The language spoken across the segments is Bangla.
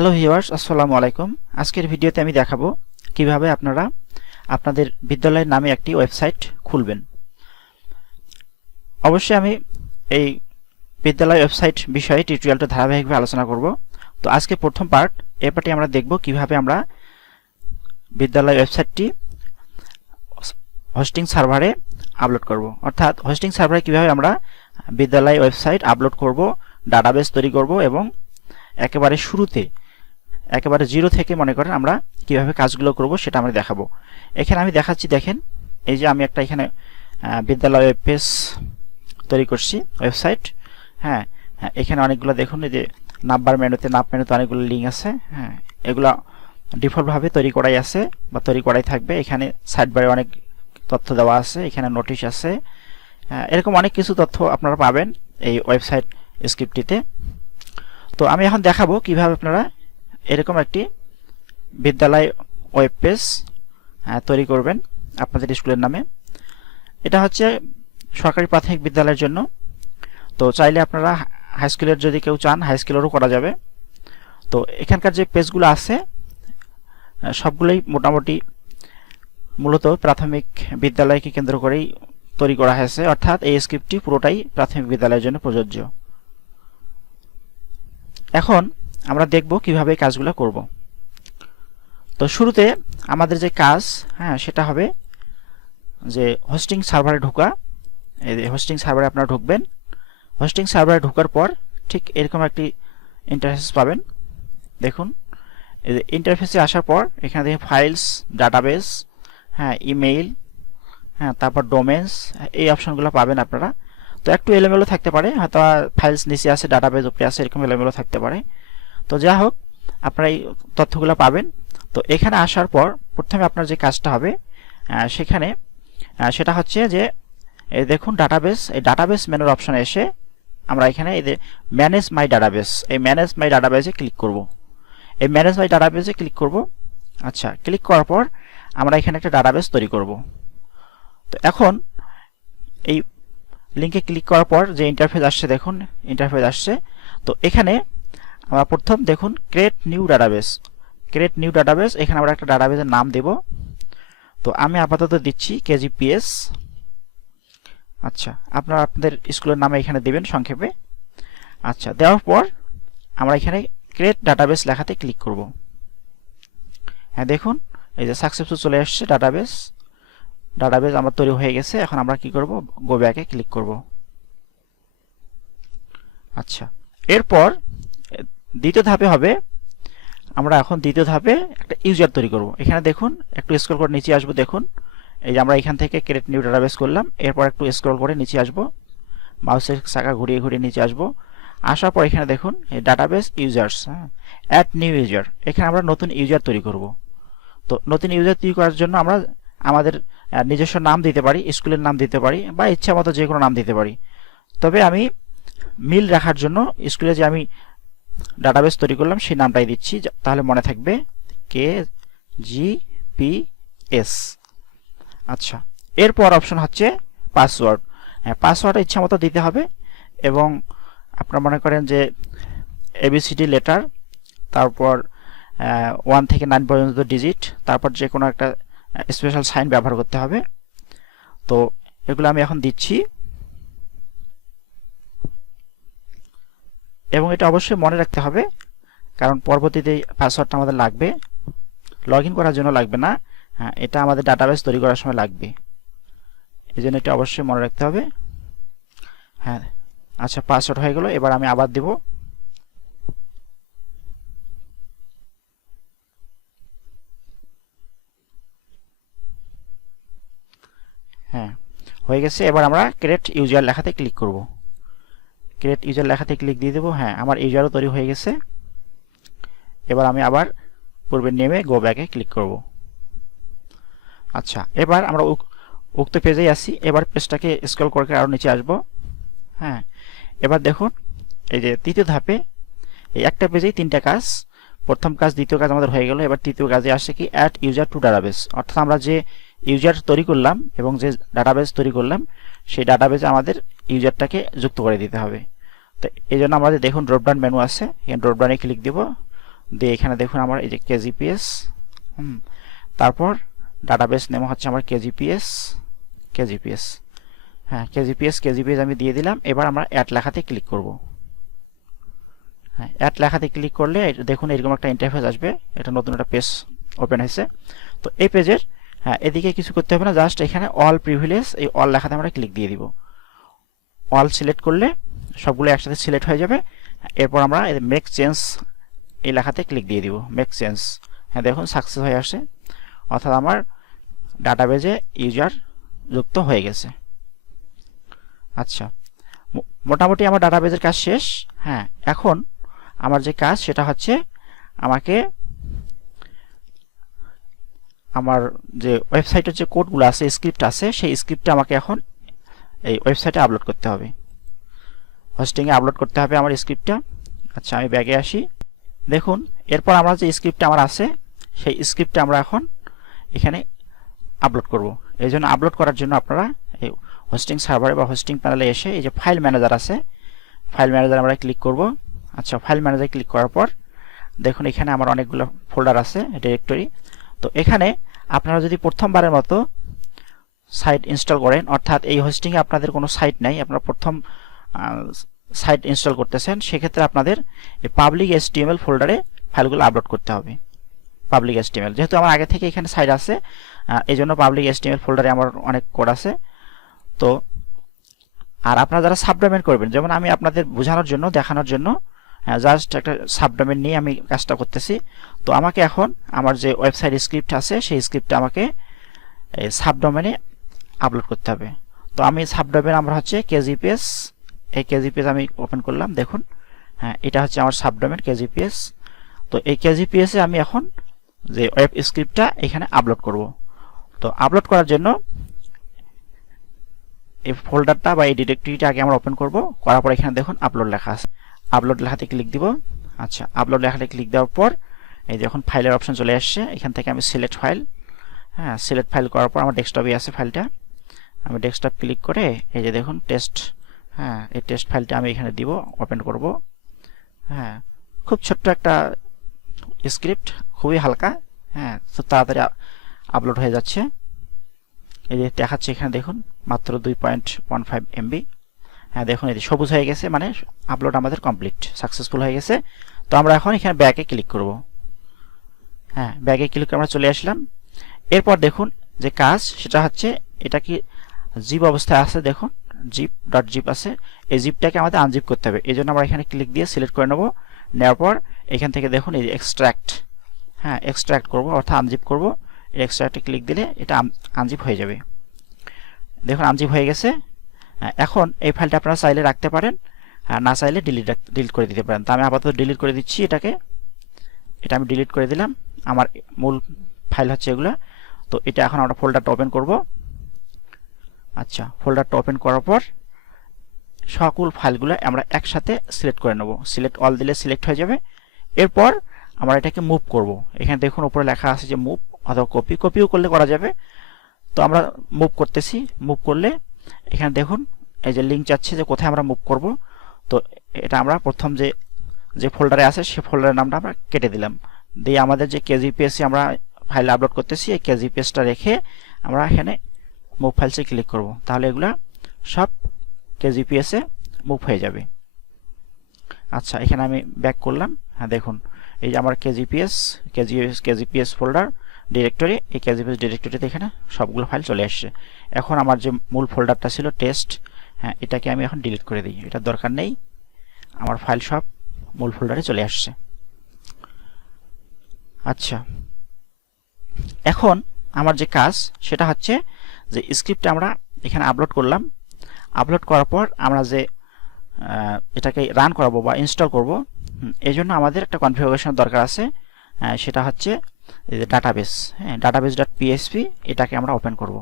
হ্যালো ভিউয়ার্স আসসালামু আলাইকুম। আজকের ভিডিওতে আমি দেখাবো কীভাবে আপনারা আপনাদের বিদ্যালয়ের নামে একটি ওয়েবসাইট খুলবেন। অবশ্যই আমি এই বিদ্যালয় ওয়েবসাইট বিষয়ে টিউটোরিয়ালটা ধারাবাহিকভাবে আলোচনা করব। তো আজকে প্রথম পার্ট, এ পার্টে আমরা দেখব কীভাবে আমরা বিদ্যালয় ওয়েবসাইটটি হোস্টিং সার্ভারে আপলোড করব। অর্থাৎ হোস্টিং সার্ভারে কীভাবে আমরা বিদ্যালয় ওয়েবসাইট আপলোড করব, ডাটাবেস তৈরি করব এবং একেবারে শুরুতে একেবারে জিরো থেকে মনে করেন আমরা কীভাবে কাজগুলো করব সেটা আমরা দেখাবো। এখানে আমি দেখাচ্ছি দেখেন এই যে আমি একটা এখানে বিদ্যালয় ওয়েব পেজ তৈরি করছি ওয়েবসাইট হ্যাঁ হ্যাঁ এখানে অনেকগুলো দেখুন এই যে নাম্বার মেনুতে নাপ মেনুতে অনেকগুলো লিঙ্ক আছে। হ্যাঁ এগুলো ডিফল্টভাবে তৈরি করাই আছে বা তৈরি করাই থাকবে। এখানে সাইড বারে অনেক তথ্য দেওয়া আছে এখানে নোটিশ আছে। হ্যাঁ, এরকম অনেক কিছু তথ্য আপনারা পাবেন এই ওয়েবসাইট স্ক্রিপ্টটিতে তো আমি এখন দেখাবো কীভাবে আপনারা এরকম একটি বিদ্যালয় ওয়েব পেজ তৈরি করবেন আপনাদের স্কুলের নামে। এটা হচ্ছে সরকারি প্রাথমিক বিদ্যালয়ের জন্য। তো চাইলে আপনারা হাই স্কুলের যদি কেউ চান হাই স্কুলেরও করা যাবে। তো এখানকার যে পেজগুলো আছে সবগুলোই মোটামুটি মূলত প্রাথমিক বিদ্যালয়কে কেন্দ্র করেই তৈরি করা হয়েছে। অর্থাৎ এই স্ক্রিপ্টটি পুরোটাই প্রাথমিক বিদ্যালয়ের জন্য প্রযোজ্য। এখন আমরা দেখব কীভাবে কাজগুলো করব। তো শুরুতে আমাদের যে কাজ হ্যাঁ সেটা হবে যে হোস্টিং সার্ভারে ঢোকা। এই হোস্টিং সার্ভারে আপনারা ঢুকবেন। হোস্টিং সার্ভারে ঢোকার পর ঠিক এরকম একটি ইন্টারফেস পাবেন। দেখুন, এই যে ইন্টারফেসে আসার পর এখানে দেখে ফাইলস ডাটাবেস হ্যাঁ ইমেইল হ্যাঁ তারপর ডোমেন্স এই অপশনগুলো পাবেন আপনারা। তো একটু এলোমেলো থাকতে পারে, হয়তো ফাইলস নিচে আছে ডাটাবেস উপরে আছে, এরকম এলোমেলো থাকতে পারে। তো যা হোক, আপনারা এই তথ্যগুলো পাবেন। তো এখানে আসার পর প্রথমে আপনার যে কাজটা হবে সেখানে সেটা হচ্ছে যে, এই দেখুন ডাটাবেস এই ডাটাবেস মেনুর অপশনে এসে আমরা এখানে এই যে ম্যানেজ মাই ডাটাবেস এই ম্যানেজ মাই ডাটাবেসে ক্লিক করব। এই ম্যানেজ মাই ডাটাবেসে ক্লিক করব। আচ্ছা ক্লিক করার পর আমরা এখানে একটা ডাটাবেস তৈরি করব। তো এখন এই লিঙ্কে ক্লিক করার পর যে ইন্টারফেস আসছে, দেখুন ইন্টারফেস আসছে। তো এখানে আমরা প্রথম দেখুন create new database create new database এখানে আমরা একটা ডাটাবেসের নাম দেব। তো আমি আপাতত দিচ্ছি কেজিপিএস আচ্ছা আপনারা আপনাদের স্কুলের নামে এখানে দেবেন সংক্ষেপে। আচ্ছা দেওয়ার পর আমরা এখানে ক্রিয়েট ডাটাবেস লেখাতে ক্লিক করব। হ্যাঁ দেখুন, এই যে সাকসেসফুল চলে আসছে ডাটাবেস ডাটাবেস আমার তৈরি হয়ে গেছে, এখন আমরা কি করব? গো ব্যাকে ক্লিক করব। আচ্ছা এরপর দ্বিতীয় ধাপে হবে, আমরা এখন দ্বিতীয় ধাপে একটা ইউজার তৈরি করব। এখানে দেখুন, একটু স্ক্রল করে নিচে আসব, দেখুন। এই যে আমরা এখান থেকে ক্রিয়েট নিউ ডাটাবেস করলাম, এরপর একটু স্ক্রল করে নিচে আসব। মাউসের চাকা ঘুরিয়ে ঘুরিয়ে নিচে আসব। আসার পর এখানে দেখুন ডাটাবেস ইউজার্স হ্যাঁ অ্যাড নিউ ইউজার এখানে আমরা নতুন ইউজার তৈরি করব। তো নতুন ইউজার তৈরি করার জন্য আমরা আমাদের নিজস্ব নাম দিতে পারি স্কুলের নাম দিতে পারি, বা ইচ্ছা মতো যে কোনো নাম দিতে পারি। তবে আমি মিল রাখার জন্য স্কুলে যে আমি ডাটাবেস তৈরি করলাম, সেই নামটাই দিচ্ছি। তাহলে মনে থাকবে কে জি পি এস আচ্ছা এরপর অপশন হচ্ছে পাসওয়ার্ড হ্যাঁ পাসওয়ার্ড ইচ্ছা মতো দিতে হবে এবং আপনারা মনে করেন যে A B C D letter তারপর ওয়ান থেকে নাইন পর্যন্ত ডিজিট তারপর যে কোনো একটা স্পেশাল সাইন ব্যবহার করতে হবে। তো এগুলো আমি এখন দিচ্ছি। এবং এটা অবশ্যই মনে রাখতে হবে, কারণ পরবর্তীতে পাসওয়ার্ডটা আমাদের লাগবে। লগ করার জন্য লাগবে না। হ্যাঁ এটা আমাদের ডাটাবেস তৈরি করার সময় লাগবে। এই জন্য এটা অবশ্যই মনে রাখতে হবে। হ্যাঁ আচ্ছা পাসওয়ার্ড হয়ে গেল। এবার আমি আবার দেব। হ্যাঁ হয়ে গেছে। এবার আমরা ক্রিয়েট ইউজার লেখাতে ক্লিক করব। ক্রিয়েট ইউজার লেখাতে ক্লিক দিয়ে দেবো। হ্যাঁ আমার ইউজারও তৈরি হয়ে গেছে। এবার আমি আবার পূর্বে নেমে গো ব্যাকে ক্লিক করব। আচ্ছা এবার আমরা উক- উক্ত পেজেই আসি। এবার পেজটাকে স্ক্রল করে আরও নিচে আসব। হ্যাঁ এবার দেখুন, এই যে তৃতীয় ধাপে, এই একটা পেজেই তিনটা কাজ। প্রথম কাজ, দ্বিতীয় কাজ আমাদের হয়ে গেল। এবার তৃতীয় কাজে আসে কি? অ্যাড ইউজার টু ডাটাবেস অর্থাৎ আমরা যে ইউজার তৈরি করলাম এবং যে ডাটাবেস তৈরি করলাম সেই ডাটাবেজে আমাদের ইউজারটাকে যুক্ত করে দিতে হবে। তো এই জন্য আমাদের দেখুন ড্রপডাউন মেনু আছে। এখানে ড্রপডাউনে ক্লিক দিব। দিয়ে এখানে দেখুন আমার এই যে কেজিপিএস হুম। তারপর ডাটাবেস নেম হচ্ছে আমার কেজিপিএস কেজিপিএস হ্যাঁ কেজিপিএস কেজিপিএস আমি দিয়ে দিলাম। এবার আমরা অ্যাড লেখাতে ক্লিক করব। হ্যাঁ অ্যাড লেখাতে ক্লিক করলে দেখুন এরকম একটা ইন্টারফেস আসবে। এটা নতুন একটা পেজ ওপেন হয়েছে। তো এই পেজের হ্যাঁ এদিকে কিছু করতে হবে না জাস্ট এখানে অল প্রিভিলেজ এই অল লেখাতে আমরা ক্লিক দিয়ে দিব। অল সিলেক্ট করলে সবগুলো একসাথে সিলেক্ট হয়ে যাবে। এরপর আমরা মেক চেঞ্জ এই লেখাতে ক্লিক দিয়ে দিব মেক চেঞ্জ হ্যাঁ দেখুন সাকসেস হয়ে আসে অর্থাৎ আমার ডাটাবেজে ইউজার যুক্ত হয়ে গেছে। আচ্ছা মোটামুটি আমার ডাটাবেজের কাজ শেষ। হ্যাঁ এখন আমার যে কাজ সেটা হচ্ছে আমাকে আমার যে ওয়েবসাইটের যে কোডগুলো আছে স্ক্রিপ্ট আছে, সেই স্ক্রিপ্টটা আমাকে এখন এই ওয়েবসাইটে আপলোড করতে হবে। হোস্টিংয়ে আপলোড করতে হবে আমার স্ক্রিপ্টটা আচ্ছা আমি ব্যাগে আসি। দেখুন, এরপর আমরা যে স্ক্রিপ্টটা আমার আছে, সেই স্ক্রিপ্টটা আমরা এখন এখানে আপলোড করব। এই জন্য আপলোড করার জন্য আপনারা এই হোস্টিং সার্ভারে বা হোস্টিং প্যানেলে এসে এই যে ফাইল ম্যানেজার আছে ফাইল ম্যানেজার আমরা ক্লিক করব। আচ্ছা ফাইল ম্যানেজার ক্লিক করার পর দেখুন, এখানে আমার অনেকগুলো ফোল্ডার আছে ডিরেক্টরি তো এখানে আপনারা যদি প্রথমবারের মতো সাইট ইনস্টল করেন, অর্থাৎ এই হোস্টিংয়ে আপনাদের কোনো সাইট নাই, আপনারা প্রথম সাইট ইনস্টল করতেছেন, সেক্ষেত্রে আপনাদের পাবলিক এসটিএমএল ফোল্ডারে ফাইলগুলো আপলোড করতে হবে। পাবলিক এসটিএমএল যেহেতু আমার আগে থেকে এখানে সাইট আছে এই জন্য পাবলিক এসটিএমএল ফোল্ডারে আমার অনেক কোড আছে। তো, আর আপনারা যারা সাবডোমেন করবেন, যেমন আমি আপনাদের বোঝানোর জন্য, দেখানোর জন্য জাস্ট একটা সাবডোমেন নিয়ে আমি কাজটা করতেছি। তো আমাকে এখন আমার যে ওয়েবসাইট স্ক্রিপ্ট আছে, সেই স্ক্রিপ্টটা আমাকে সাবডোমেনে আপলোড করতে হবে। তো আমি সাবডোমেন আমার হচ্ছে কেজিপিএস এই কেজিপিএস আমি ওপেন করলাম, দেখুন। হ্যাঁ এটা হচ্ছে আমার সাবডোমেন কেজিপিএস তো এই কেজিপিএসে আমি এখন যে ওয়েব স্ক্রিপ্টটা এখানে আপলোড করব। তো আপলোড করার জন্য এই ফোল্ডারটা বা এই ডিরেক্টরিটা আগে আমরা ওপেন করব, করার পর এখানে দেখুন আপলোড লেখা আছে। আপলোড লেখাতে ক্লিক দিব। আচ্ছা আপলোড লেখাতে ক্লিক দেওয়ার পর, এই দেখুন ফাইলের অপশন চলে আসছে, এখান থেকে আমি সিলেক্ট ফাইল হ্যাঁ সিলেক্ট ফাইল করার পর আমার ডেস্কটপে আছে ফাইলটা আমি ডেস্কটপ ক্লিক করে এই যে দেখুন টেস্ট হ্যাঁ এই টেস্ট ফাইলটা আমি এখানে দিব ওপেন করব। হ্যাঁ খুব ছোট্ট একটা স্ক্রিপ্ট খুবই হালকা। হ্যাঁ তো তাড়াতাড়ি আপলোড হয়ে যাচ্ছে। এই যে দেখাচ্ছে এখানে দেখুন, মাত্র দুই পয়েন্ট ওয়ান ফাইভ এমবি হ্যাঁ দেখুন, এই সবুজ হয়ে গেছে মানে আপলোড আমাদের কমপ্লিট সাকসেসফুল হয়ে গেছে। তো আমরা এখন এখানে ব্যাকে ক্লিক করব। হ্যাঁ ব্যাগে ক্লিক করে আমরা চলে আসলাম। এরপর দেখুন যে কাজ, সেটা হচ্ছে এটা কি জিপ অবস্থায় আছে, দেখুন জিপ ডট জিপ আছে। এই জিপটাকে আমাদের আনজিপ করতে হবে। এই জন্য আমরা এখানে ক্লিক দিয়ে সিলেক্ট করে নেব। নেওয়ার পর এখান থেকে দেখুন এই এক্সট্র্যাক্ট হ্যাঁ এক্সট্র্যাক্ট করব, অর্থাৎ আনজিপ করব। এক্সট্র্যাক্টে ক্লিক দিলে এটা আনজিপ হয়ে যাবে। দেখুন আনজিপ হয়ে গেছে। এখন এই ফাইলটা আপনারা চাইলে রাখতে পারেন, আর না চাইলে ডিলিট ডিলিট করে দিতে পারেন। তো আমি আপাতত ডিলিট করে দিচ্ছি এটাকে। এটা আমি ডিলিট করে দিলাম। আমার মূল ফাইল হচ্ছে এগুলো। তো এটা এখন আমরা ফোল্ডারটা ওপেন করব। আচ্ছা ফোল্ডারটা ওপেন করার পর সকল ফাইলগুলো আমরা একসাথে সিলেক্ট করে নেব। সিলেক্ট অল দিলে সিলেক্ট হয়ে যাবে। এরপর আমরা এটাকে মুভ করব। এখানে দেখুন উপরে লেখা আছে যে মুভ অথবা কপি কপিও করলে করা যাবে। তো আমরা মুভ করতেছি। মুভ করলে এখানে দেখুন, এই যে লিঙ্ক যাচ্ছে যে কোথায় আমরা মুভ করব। তো এটা আমরা প্রথম যে যে ফোল্ডারে আছে, সে ফোল্ডারের নামটা আমরা কেটে দিলাম। দিয়ে আমাদের যে কেজিপিএসি আমরা ফাইল আপলোড করতেছি, এই কেজিপিএসটা রেখে আমরা এখানে মুভ ফাইলসে ক্লিক করব। তাহলে এগুলা সব কেজিপিএসে মুভ হয়ে যাবে। আচ্ছা এখানে আমি ব্যাক করলাম। হ্যাঁ দেখুন, এই যে আমার KGPS KGS KGPS folder directory এই কেজিপিএস ডিরেক্টরিতে এখানে সবগুলো ফাইল চলে আসছে। এখন আমার যে মূল ফোল্ডারটা ছিল টেস্ট হ্যাঁ এটাকে আমি এখন ডিলিট করে দিই। এটার দরকার নেই। আমার ফাইল সব মূল ফোল্ডারে চলে আসছে। আচ্ছা। এখন আমার যে কাজ, সেটা হচ্ছে যে স্ক্রিপ্টটা আমরা এখানে আপলোড করলাম। আপলোড করার পর আমরা যে এটাকে রান করাবো বা ইনস্টল করব এই জন্য আমাদের একটা কনফিগারেশন দরকার আছে। সেটা হচ্ছে ডাটাবেস হ্যাঁ ডাটাবেস ডট পিএসপি এটাকে আমরা ওপেন করব।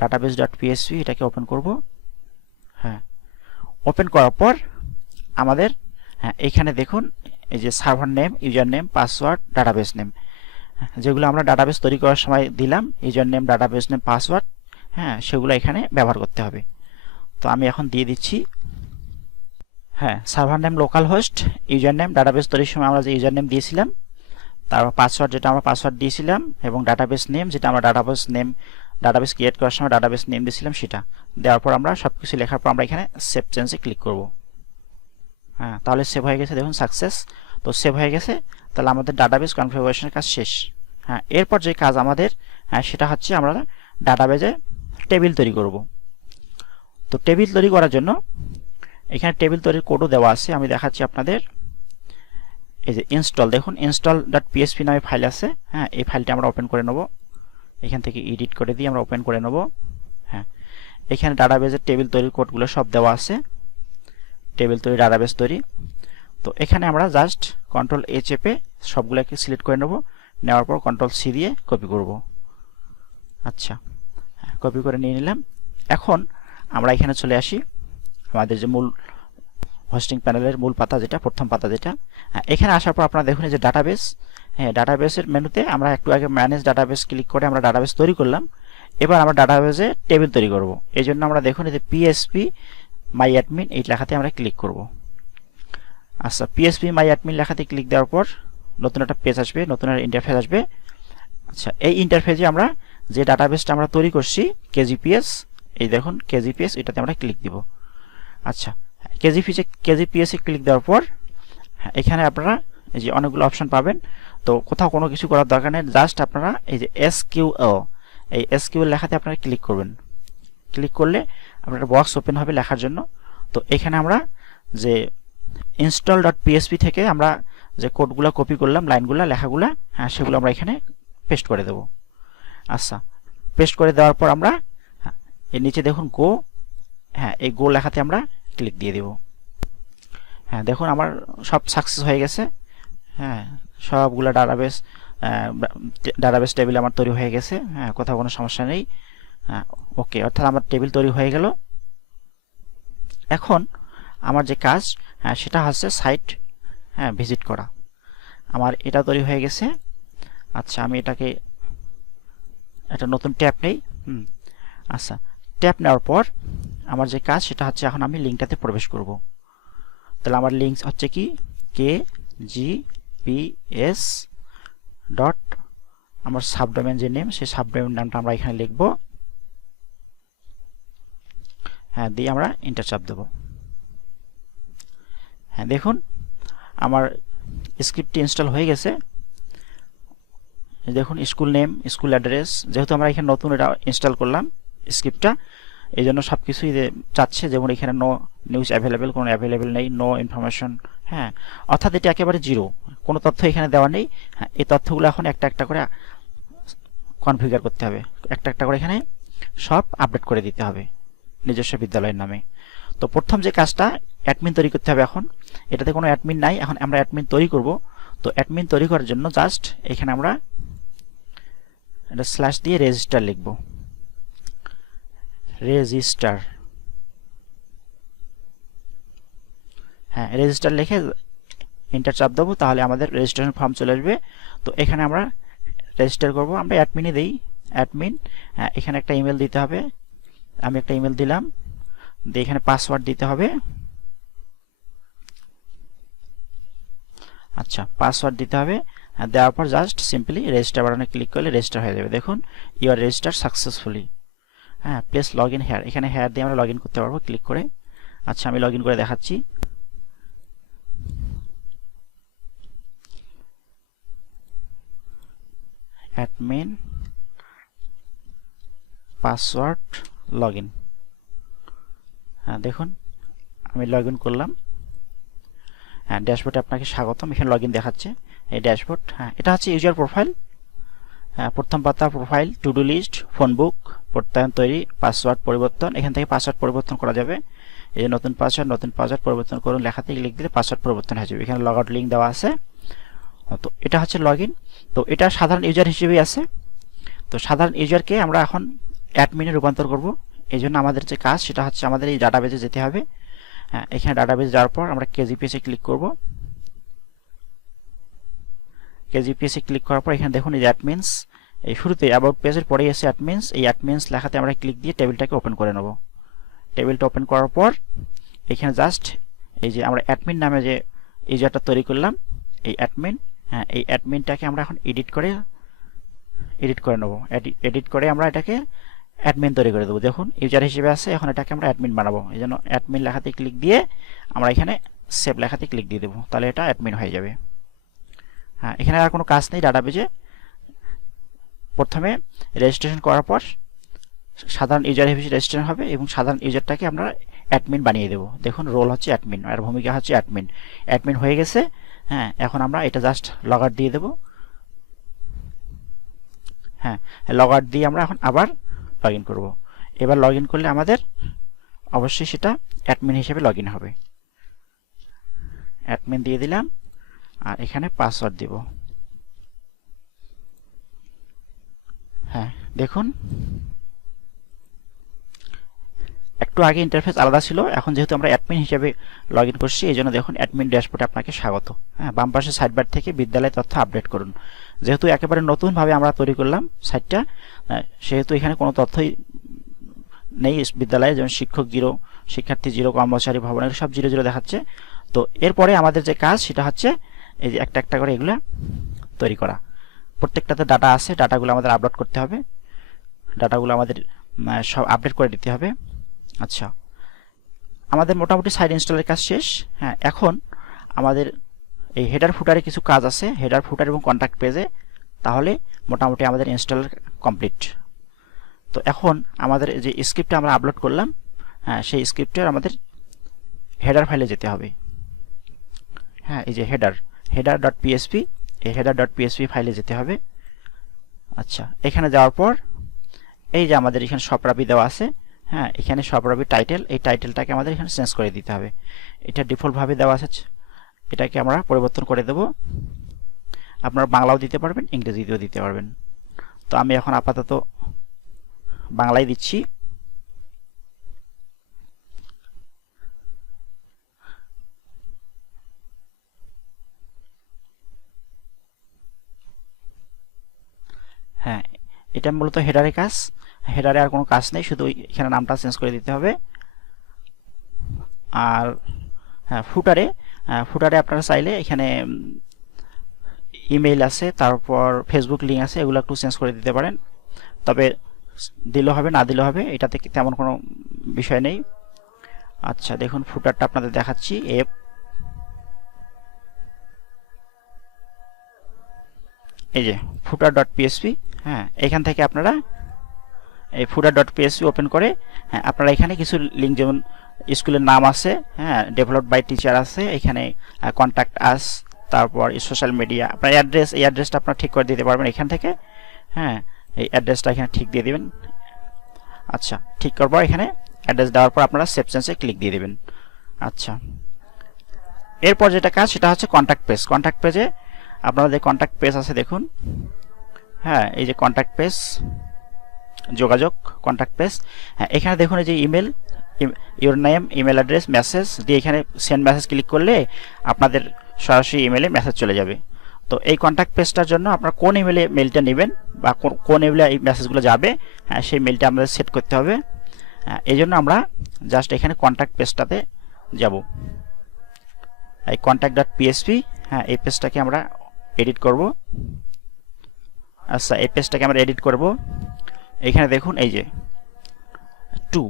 ডাটাবেস ডট পিএসপি এটাকে ওপেন করব। হ্যাঁ ওপেন করার পর আমাদের হ্যাঁ এখানে দেখুন, এই যে server name user name password database name যেগুলো আমরা ডাটাবেস তৈরি করার সময় দিলাম user name database name password হ্যাঁ সেগুলো এখানে ব্যবহার করতে হবে। তো আমি এখন দিয়ে দিচ্ছি হ্যাঁ server name local host user name database তৈরির সময় আমরা যে ইউজার নেম দিয়েছিলাম তারপর পাসওয়ার্ড যেটা আমরা পাসওয়ার্ড দিয়েছিলাম, এবং ডাটাবেস নেম যেটা আমরা ডাটাবেস নেম ডাটাবেস ক্রিয়েট করার সময় ডাটাবেস নেম দিয়েছিলাম সেটা। দেওয়ার পর আমরা সব কিছু লেখার পর আমরা এখানে সেভ চেঞ্জে ক্লিক করব। হ্যাঁ তাহলে সেভ হয়ে গেছে, দেখুন সাকসেস তো সেভ হয়ে গেছে, তাহলে আমাদের ডাটাবেস কনফিগারেশনের কাজ শেষ। হ্যাঁ এরপর যে কাজ আমাদের হ্যাঁ সেটা হচ্ছে আমরা ডাটাবেজে টেবিল তৈরি করব। তো টেবিল তৈরি করার জন্য এখানে টেবিল তৈরির কোডও দেওয়া আছে, আমি দেখাচ্ছি আপনাদের। এই যে ইনস্টল দেখুন ইনস্টল ডট পিএসপি নামে ফাইল আছে। হ্যাঁ এই ফাইলটা আমরা ওপেন করে নেব। এখান থেকে এডিট করে দিয়ে আমরা ওপেন করে নেব। হ্যাঁ। এখানে ডাটাবেজের টেবিল তৈরির কোডগুলো সব দেওয়া আছে। টেবিল তৈরি ডাটাবেস তৈরি। তো এখানে আমরা জাস্ট কন্ট্রোল এ চেপে সবগুলোকে সিলেক্ট করে নেব। নেওয়ার পর কন্ট্রোল সি দিয়ে কপি করব। আচ্ছা। কপি করে নিয়ে নিলাম। এখন আমরা এখানে চলে আসি আমাদের যে মূল হোস্টিং প্যানেলের মূল পাতা যেটা প্রথম পাতা যেটা। হ্যাঁ, এখানে আসার পর আপনারা দেখুন যে ডাটাবেস হ্যাঁ ডাটাবেসের মেনুতে আমরা একটু আগে ম্যানেজ ডাটাবেস ক্লিক করে আমরা ডাটাবেস তৈরি করলাম। এবার আমরা ডাটাবেসে টেবিল তৈরি করব। এই জন্য আমরা দেখুন যে পিএসপি মাই অ্যাডমিন এই লেখাতে আমরা ক্লিক করব। আচ্ছা পিএসপি মাই অ্যাডমিন লেখাতে ক্লিক দেওয়ার পর নতুন একটা পেজ আসবে নতুন একটা ইন্টারফেস আসবে। আচ্ছা এই ইন্টারফেসে আমরা যে ডাটাবেসটা আমরা তৈরি করছি কেজিপিএস এই দেখুন কেজিপিএস এটাতে আমরা ক্লিক দিব। আচ্ছা কেজিপিএসে কেজিপিএসে ক্লিক দেওয়ার পর হ্যাঁ, এখানে আপনারা এই যে অনেকগুলো অপশন পাবেন। তো কোথাও কোনো কিছু করার দরকার নেই জাস্ট আপনারা এই যে এস কিউ এই এস কিউ লেখাতে আপনারা ক্লিক করবেন। ক্লিক করলে আপনার বক্স ওপেন হবে লেখার জন্য। তো এখানে আমরা যে ইনস্টল ডট পিএসপি থেকে আমরা যে কোডগুলো কপি করলাম লাইনগুলো লেখাগুলো হ্যাঁ সেগুলো আমরা এখানে পেস্ট করে দেব। আচ্ছা পেস্ট করে দেওয়ার পর আমরা হ্যাঁ, এর নিচে দেখুন গো হ্যাঁ এই গো লেখাতে আমরা ক্লিক দিয়ে দেব। হ্যাঁ দেখুন আমার সব সাকসেস হয়ে গেছে। হ্যাঁ সবগুলো ডাটাবেস ডাটাবেস টেবিল আমার তৈরি হয়ে গেছে। হ্যাঁ কোথাও কোনো সমস্যা নেই। ওকে অর্থাৎ আমার টেবিল তৈরি হয়ে গেল। এখন আমার যে কাজ হ্যাঁ সেটা হচ্ছে সাইট হ্যাঁ ভিজিট করা। আমার এটা তৈরি হয়ে গেছে। আচ্ছা আমি এটাকে একটা নতুন ট্যাপ নেই। হুম আচ্ছা ট্যাপ নেওয়ার পর আমার যে কাজ, সেটা হচ্ছে এখন আমি লিঙ্কটাতে প্রবেশ করব। তাহলে আমার লিঙ্ক হচ্ছে কি? K G P S dot আমার সাবডোমেন যে নেম সেই সাবডোমেন নামটা আমরা এখানে লিখব। হ্যাঁ দিয়ে আমরা ইন্টার চাপ দেব। হ্যাঁ দেখুন, আমার স্ক্রিপ্টটি ইনস্টল হয়ে গেছে। দেখুন স্কুল নেম স্কুল অ্যাড্রেস যেহেতু আমরা এখানে নতুন এটা ইনস্টল করলাম স্ক্রিপ্টটা এই জন্য সব কিছুই চাচ্ছে, যেমন এখানে নো নিউজ অ্যাভেলেবেল কোনো অ্যাভেলেবেল নেই নো ইনফরমেশন হ্যাঁ অর্থাৎ এটা একেবারে জিরো কোনো তথ্য এখানে দেওয়া নেই। হ্যাঁ এই তথ্যগুলো এখন একটা একটা করে কনফিগার করতে হবে। একটা একটা করে এখানে সব আপডেট করে দিতে হবে নিজস্ব বিদ্যালয়ের নামে। তো প্রথম যে কাজটা অ্যাডমিন তৈরি করতে হবে এখন। এটাতে কোনো অ্যাডমিন নাই। এখন আমরা অ্যাডমিন তৈরি করব। তো অ্যাডমিন তৈরি করার জন্য জাস্ট এখানে আমরা এটা স্ল্যাশ দিয়ে রেজিস্টার লিখব। রেজিস্টার হ্যাঁ রেজিস্টার লিখে ইন্টার চাপ দেবো, তাহলে আমাদের রেজিস্ট্রেশন ফর্ম চলে আসবে। তো এখানে আমরা রেজিস্টার করব। আমরা অ্যাডমিনই দিই। অ্যাডমিন হ্যাঁ এখানে একটা ইমেল দিতে হবে। আমি একটা ইমেল দিলাম। দিয়ে এখানে পাসওয়ার্ড দিতে হবে। আচ্ছা পাসওয়ার্ড দিতে হবে। দেওয়ার পর জাস্ট সিম্পলি রেজিস্টার বাটনে ক্লিক করলে রেজিস্টার হয়ে যাবে। দেখুন ইউ আর রেজিস্টার সাকসেসফুলি হ্যাঁ প্লেস লগ ইন হেয়ার এখানে হেয়ার দিয়ে আমরা লগ করতে পারব ক্লিক করে। আচ্ছা আমি লগ করে দেখাচ্ছি। অ্যাডমিন পাসওয়ার্ড লগ ইন হ্যাঁ দেখুন, আমি লগ ইন করলাম। হ্যাঁ ড্যাশবোর্ডে আপনাকে স্বাগতম। এখানে লগ ইন দেখাচ্ছে এই ড্যাশবোর্ড হ্যাঁ এটা হচ্ছে ইউজার প্রোফাইল হ্যাঁ প্রথম পাতা profile to do list phone book প্রত্যয়ন তৈরি পাসওয়ার্ড পরিবর্তন। এখান থেকে পাসওয়ার্ড পরিবর্তন করা যাবে। এই নতুন পাসওয়ার্ড নতুন পাসওয়ার্ড পরিবর্তন করুন। লেখাতে ক্লিক দিলে পাসওয়ার্ড পরিবর্তন হয়ে যাবে। এখানে লগ আউট লিঙ্ক দেওয়া আছে। তো এটা হচ্ছে লগ তো এটা সাধারণ ইউজার হিসেবেই আছে। তো সাধারণ ইউজারকে আমরা এখন অ্যাডমিনে রূপান্তর করব। এই জন্য আমাদের যে কাজ, সেটা হচ্ছে আমাদের এই ডাটাবেজে যেতে হবে। হ্যাঁ এখানে ডাটাবেজ যাওয়ার পর আমরা কেজিপিএসে ক্লিক করব। কেজিপিএসে ক্লিক করার পর এখানে দেখুন এই অ্যাডমিনস এই শুরুতে অ্যাবাউট পেজের পরেই এসে অ্যাডমিনস এই অ্যাডমিনস লেখাতে আমরা ক্লিক দিয়ে টেবিলটাকে ওপেন করে নেব। টেবিলটা ওপেন করার পর এখানে জাস্ট এই যে আমরা অ্যাডমিন নামে যে ইউজারটা তৈরি করলাম, এই অ্যাডমিন হ্যাঁ এই অ্যাডমিনটাকে আমরা এখন এডিট করে এডিট করে নেব। এডিট করে আমরা এটাকে অ্যাডমিন তৈরি করে দেবো। দেখুন ইউজার হিসেবে আছে, এখন এটাকে আমরা অ্যাডমিন বানাবো। এই জন্য অ্যাডমিন লেখাতে ক্লিক দিয়ে আমরা এখানে সেভ লেখাতে ক্লিক দিয়ে দেবো। তাহলে এটা অ্যাডমিন হয়ে যাবে। হ্যাঁ এখানে আর কোনো কাজ নেই ডাটাবেজে প্রথমে রেজিস্ট্রেশন করার পর সাধারণ ইউজার হিসেবে রেজিস্ট্রেশন হবে এবং সাধারণ ইউজারটাকে আমরা অ্যাডমিন বানিয়ে দেবো। দেখুন রোল হচ্ছে অ্যাডমিন আর ভূমিকা হচ্ছে অ্যাডমিন অ্যাডমিন হয়ে গেছে হ্যাঁ এখন আমরা এটা জাস্ট লগ আউট দিয়ে দেবো। হ্যাঁ লগ আউট দিয়ে আমরা এখন আবার লগ ইন করব। এবার লগ ইন করলে আমাদের অবশ্যই সেটা অ্যাডমিন হিসেবে লগ ইন হবে। অ্যাডমিন দিয়ে দিলাম, আর এখানে পাসওয়ার্ড দিব। হ্যাঁ দেখুন একটু আগে ইন্টারফেস আলাদা ছিল। এখন যেহেতু আমরা অ্যাডমিন হিসেবে লগ ইন করছি, এই জন্য দেখুন অ্যাডমিন ড্যাশবোর্ডে আপনাকে স্বাগত। হ্যাঁ বাম পাশে সাইডবার থেকে বিদ্যালয় তথ্য আপডেট করুন। যেহেতু একেবারে নতুনভাবে আমরা তৈরি করলাম সাইটটা সেহেতু এখানে কোনো তথ্যই নেই। বিদ্যালয়ে যেমন শিক্ষক জিরো, শিক্ষার্থী জিরো, কর্মচারী ভবনের সব জিরো জিরো দেখাচ্ছে। তো এরপরে আমাদের যে কাজ, সেটা হচ্ছে এই যে একটা একটা করে এগুলো তৈরি করা। প্রত্যেকটাতে ডাটা আছে ডাটাগুলো আমাদের আপলোড করতে হবে। ডাটাগুলো আমাদের সব আপডেট করে দিতে হবে। আচ্ছা। আমাদের মোটামুটি সাইড ইনস্টলের কাজ শেষ। হ্যাঁ এখন আমাদের এই হেডার ফুটারে কিছু কাজ আছে। হেডার ফুটার এবং কন্ট্যাক্ট পেজে তাহলে মোটামুটি আমাদের ইনস্টল কমপ্লিট তো এখন আমাদের যে স্ক্রিপ্টটা আমরা আপলোড করলাম হ্যাঁ সেই স্ক্রিপ্টের আমাদের হেডার ফাইলে যেতে হবে। হ্যাঁ এই যে হেডার হেডার ডট পিএসপি এই হেডার ডট পিএসপি ফাইলে যেতে হবে। আচ্ছা এখানে যাওয়ার পর এই যে আমাদের এখানে সপরাবি দেওয়া আছে। হ্যাঁ এখানে সপরাবি টাইটেল এই টাইটেলটাকে আমাদের এখানে চেঞ্জ করে দিতে হবে। এটা ডিফল্টভাবে দেওয়া আছে। এটাকে আমরা পরিবর্তন করে দেব। আপনারা বাংলাও দিতে পারবেন, ইংরেজিতেও দিতে পারবেন। তো আমি এখন আপাতত বাংলায় দিচ্ছি। হ্যাঁ এটা মূলত হেডারের কাজ। হেডারে আর কোনো কাজ নেই, শুধু এখানে নামটা চেঞ্জ করে দিতে হবে। আর হ্যাঁ ফুটারে ফুটারে আপনারা চাইলে এখানে ইমেইল আছে, তারপর ফেসবুক লিঙ্ক আছে, এগুলো একটু চেঞ্জ করে দিতে পারেন। তবে দিলেও হবে, না দিলেও হবে, এটাতে তেমন কোনো বিষয় নেই। আচ্ছা দেখুন ফুটারটা আপনাদের দেখাচ্ছি এপ এই যে ফুটার ডট পিএসপি হ্যাঁ এখান থেকে আপনারা এই ফুটার ডট পিএসপি ওপেন করে হ্যাঁ আপনারা এখানে কিছু লিঙ্ক যেমন স্কুলের নাম আছে হ্যাঁ ডেভেলপ বাই টিচার আছে, এখানে কন্ট্যাক্ট আস তারপর সোশ্যাল মিডিয়া আপনার অ্যাড্রেস এই অ্যাড্রেসটা আপনারা ঠিক করে দিতে পারবেন এখান থেকে হ্যাঁ এই অ্যাড্রেসটা এখানে ঠিক দিয়ে দিবেন। আচ্ছা ঠিক করব এখানে অ্যাড্রেস দেওয়ার পর আপনারা সেভ চেঞ্জে ক্লিক দিয়ে দেবেন। আচ্ছা এরপর যেটা কাজ, সেটা হচ্ছে কন্ট্যাক্ট পেজ কন্ট্যাক্ট পেজে আপনাদের কন্ট্যাক্ট পেজ আছে, দেখুন। হ্যাঁ এই যে কন্ট্যাক্ট পেজ যোগাযোগ কন্ট্যাক্ট পেজ হ্যাঁ এখানে দেখুন যে email your name email address message দিয়ে এখানে সেন্ড মেসেজ ক্লিক করলে আপনাদের সরাসরি ইমেলে মেসেজ চলে যাবে। তো এই কন্ট্যাক্ট পেজটার জন্য আপনার কোন ইমেলে মেলটা নেবেন বা কোন ইমেলে এই মেসেজগুলো যাবে হ্যাঁ সেই মেলটা আমাদের সেট করতে হবে। হ্যাঁ এই জন্য আমরা জাস্ট এখানে কন্ট্যাক্ট পেজটাতে যাব। এই কন্ট্যাক্ট ডট পিএসপি হ্যাঁ এই পেজটাকে আমরা এডিট করব। আচ্ছা এই পেজটাকে আমরা এডিট করব। এখানে দেখুন এই যে টু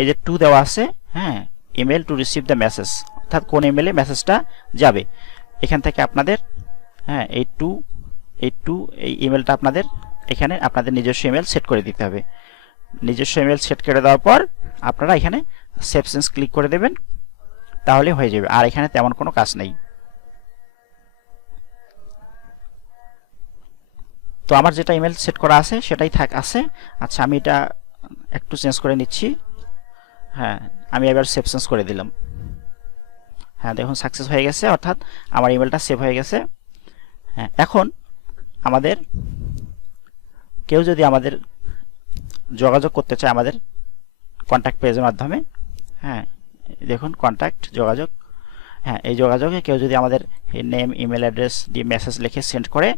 এই যে টু দেওয়া আছে হ্যাঁ email to receive the message অর্থাৎ কোন ইমেলে মেসেজটা যাবে। এখান থেকে আপনাদের হ্যাঁ এই টু এই টু এই ইমেলটা আপনাদের, এখানে আপনাদের নিজস্ব ইমেল সেট করে দিতে হবে। নিজস্ব ইমেল সেট করে দেওয়ার পর আপনারা এখানে চেঞ্জ ক্লিক করে দেবেন, তাহলে হয়ে যাবে। আর এখানে তেমন কোনো কাজ নেই। তো আমার যেটা ইমেল সেট করা আছে, সেটাই থাক, আছে। আচ্ছা আমি এটা একটু চেঞ্জ করে নিচ্ছি। হ্যাঁ আমি এবার সেভ চেঞ্জ করে দিলাম। হ্যাঁ দেখুন সাকসেস হয়ে গেছে, অর্থাৎ আমার ইমেলটা সেভ হয়ে গেছে। হ্যাঁ এখন আমাদের, কেউ যদি আমাদের যোগাযোগ করতে চায় আমাদের কন্ট্যাক্ট পেজের মাধ্যমে হ্যাঁ দেখুন কন্ট্যাক্ট যোগাযোগ হ্যাঁ এই যোগাযোগে কেউ যদি আমাদের নেম ইমেল অ্যাড্রেস দিয়ে মেসেজ লিখে সেন্ড করে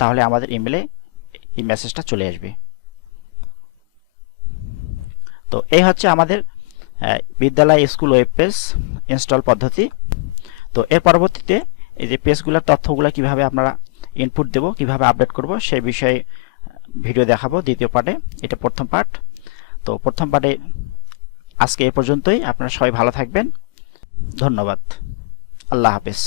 তাহলে আমাদের ইমেলে এই মেসেজটা চলে আসবে। তো এই হচ্ছে আমাদের বিদ্যালয় স্কুল ওয়েব পেজ ইনস্টল পদ্ধতি। তো এর পরবর্তীতে এই যে পেজগুলোর তথ্যগুলো কীভাবে আপনারা ইনপুট দেব, কীভাবে আপডেট করব, সেই বিষয়ে ভিডিও দেখাবো দ্বিতীয় পার্টে এটা প্রথম পার্ট তো প্রথম পার্টে আজকে এ পর্যন্তই। আপনারা সবাই ভালো থাকবেন। ধন্যবাদ। আল্লাহ হাফেজ